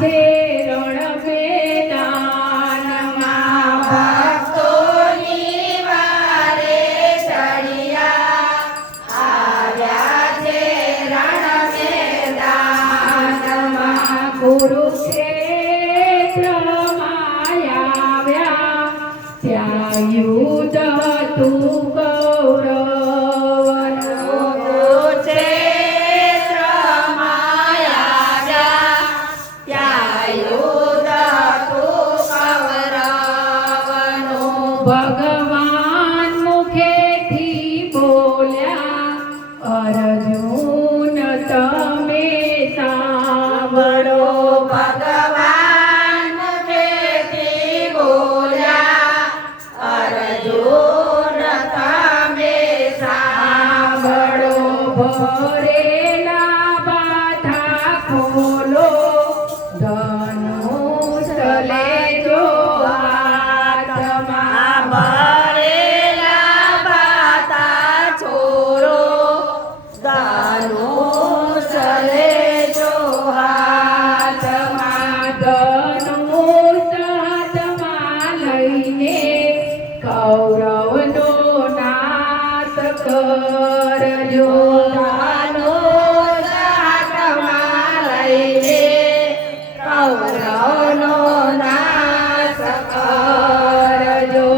છે રણ મેદાનમાં ભક્તોની વારે ચડિયા આવ્યા છે રણ મેદાનમાં કુરુક્ષેત્રમાં આવ્યા ત્યાં યુદ્ધ હતું કૌરવનું કુરુક્ષેત્રમાં આવ્યા ત્યાં યુદ્ધ હતું કૌરવનું ભગવાન મુખેથી બોલ્યા અર્જુન તમે સાંભળો ભગવાન મુખેથી બોલ્યા અર્જુન તમે સાંભળો ભરેલા બાથા ખોલો ધનુષ લેજો હાથમાં ભરેલા બાતા છોરો ધનુષ લેજો હાથમાં ધનુષ હાથમાં લઈને કૌરવનો નાશ કરજો ધનુષ હાથમાં લઈને કૌરવનો નાશ કરજો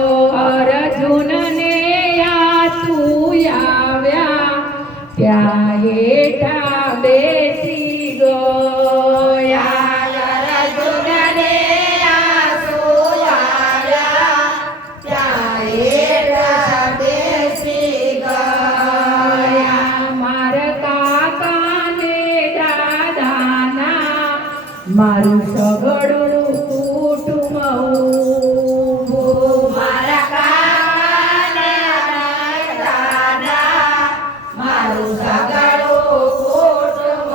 અર્જુનને આંસુ આવ્યા ત્યાં હેઠા બેસી ગયા અર્જુનને આંસુ આવ્યા ત્યાં હેઠા બેસી ગયા મારા કાકાને દાદાના મારું સગડું કુટુંબ ઊભું. મારા કાકાને દાદા મારું સગડું કુટુંબ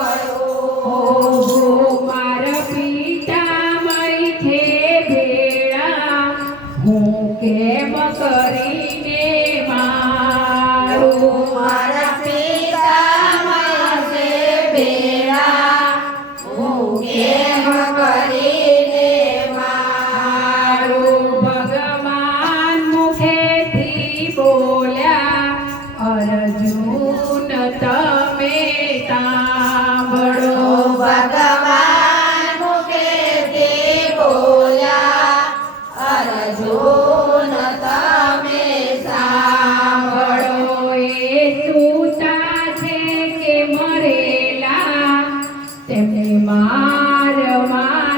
ઊભું. મારા પિતામય છે ભેળા હું કેમ કરીને મારું મારા પિતામાં છે ભેળા હું કેમ કરીને મારું ભગવાન મુખેથી બોલ્યા અર્જુન તમે સાંભળો ભગવાન મુખેથી બોલ્યા અર્જુન તમે સાંભળો એ સૂતા છે કે મરેલા તેમને મારવાના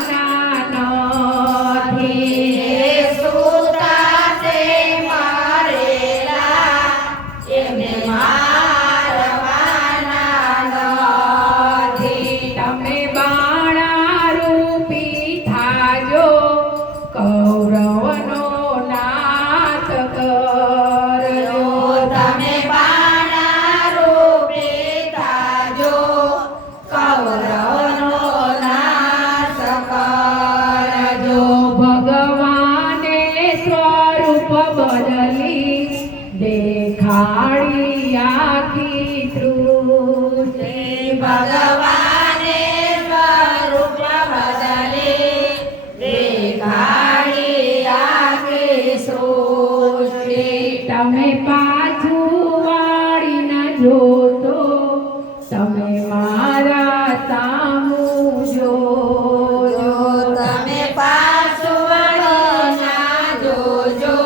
નથી. સુતા છે મારેલા એમને મારવાના નથી તમે બાણારૂપી થાજો કૌરવનો નાશ કરજો. તમે બાણા રૂપે થાજો કૌરવનો નાશ કરજો ભગવાને સ્વરૂપ બદલી દેખાડી આખી સૃષ્ટિ. ભગવાને સ્વરૂપ બદલી દેખાડી આખી સૃષ્ટિ તમે પાછું વાળીને જોતો તમે મારા સામું જોજો. તમે પાછું વળીના જોજો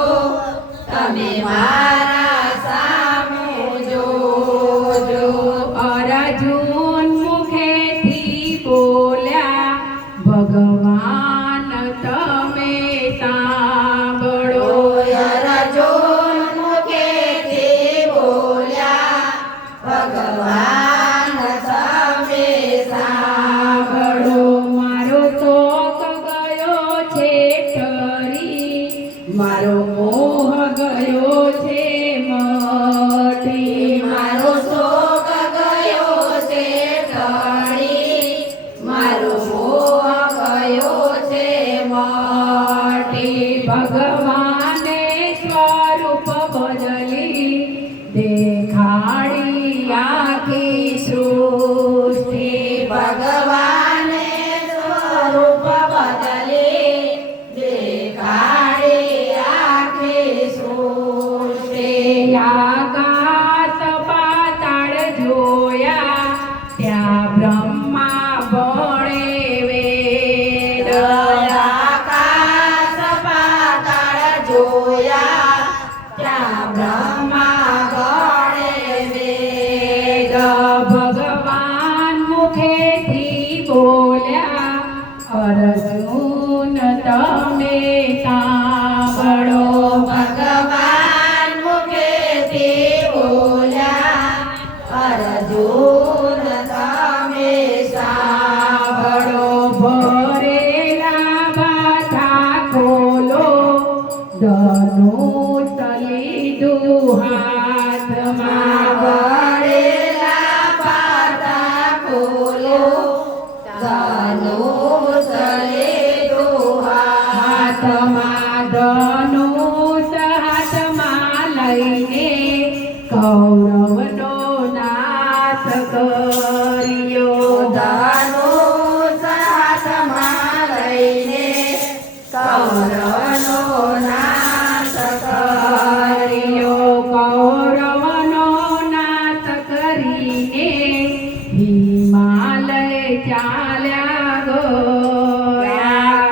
તમે મારા સામે બોલ્યા અર્જુન તમે સાંભળો ભગવાન મુખેથી બોલ્યા અર્જુન તમે સાંભળો ભરેલા બાથા ખોલો ધનુષ લીધું હાથમાં ભરેલા પાતા ખોલો ધનુષ લીધું હાથમાં ધનુષ હાથમાં લઈને કૌરવનો નાશ કર્યો ધનુષ હાથમાં લઈને કૌરવનો નાશ કર્યો. કૌરવનો નાશ કરીને હિમાલય ચાલ્યા ગયા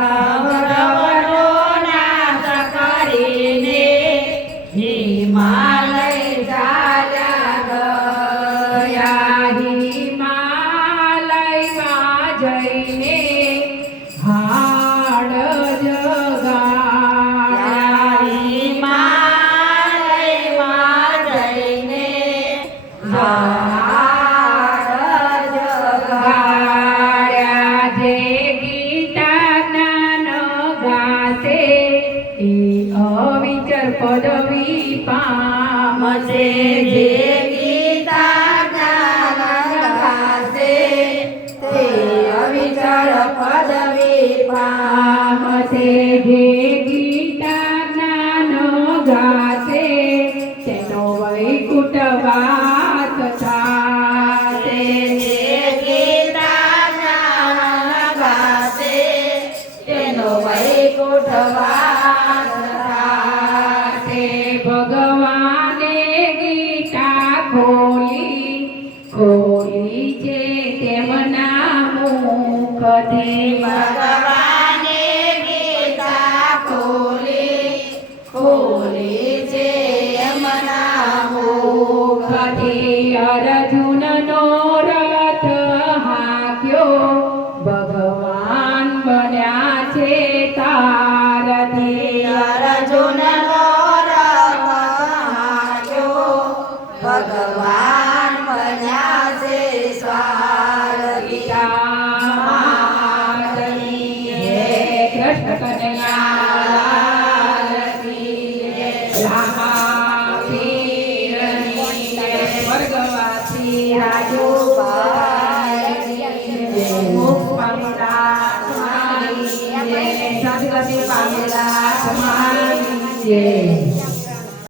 કૌરવનો નાશ કરીને હિમાલય ચાલ્યા ગયા. હિમાલયમાં જઈને હાડ જગાડ્યા હિમાલયમાં જઈને હાડ જગાડ્યા. જે ગીતા જ્ઞાન ગાશે એ અવિચર પદવી પામશે જે ગીતા જ્ઞાન ગાશે તે અવિચળ પદવી પામશે જે ગીતા જ્ઞાન ગાશે તેનો વૈકુંઠ વાસ થાશે જે ગીતા જ્ઞાન ગાશે તેનો વૈકુંઠ વાસ થાશે. ભગવાને ગીતા ખોલી છે તેમના મુખથી ભગવાને ગીતા ખોલી છે એમના મુખથી. અર્જુનનો રથ હાંક્યો ભગવાન બન્યા છે તારથી અર્જુનનો રથ હાંક્યો ભગવાન બન્યા છે સારથી. કૃષ્ણ કનૈયા રામા પીરની સ્વર્ગવાસી રાજુ મુખ પામેલા તમારી સદગતિ પામેલા તમારી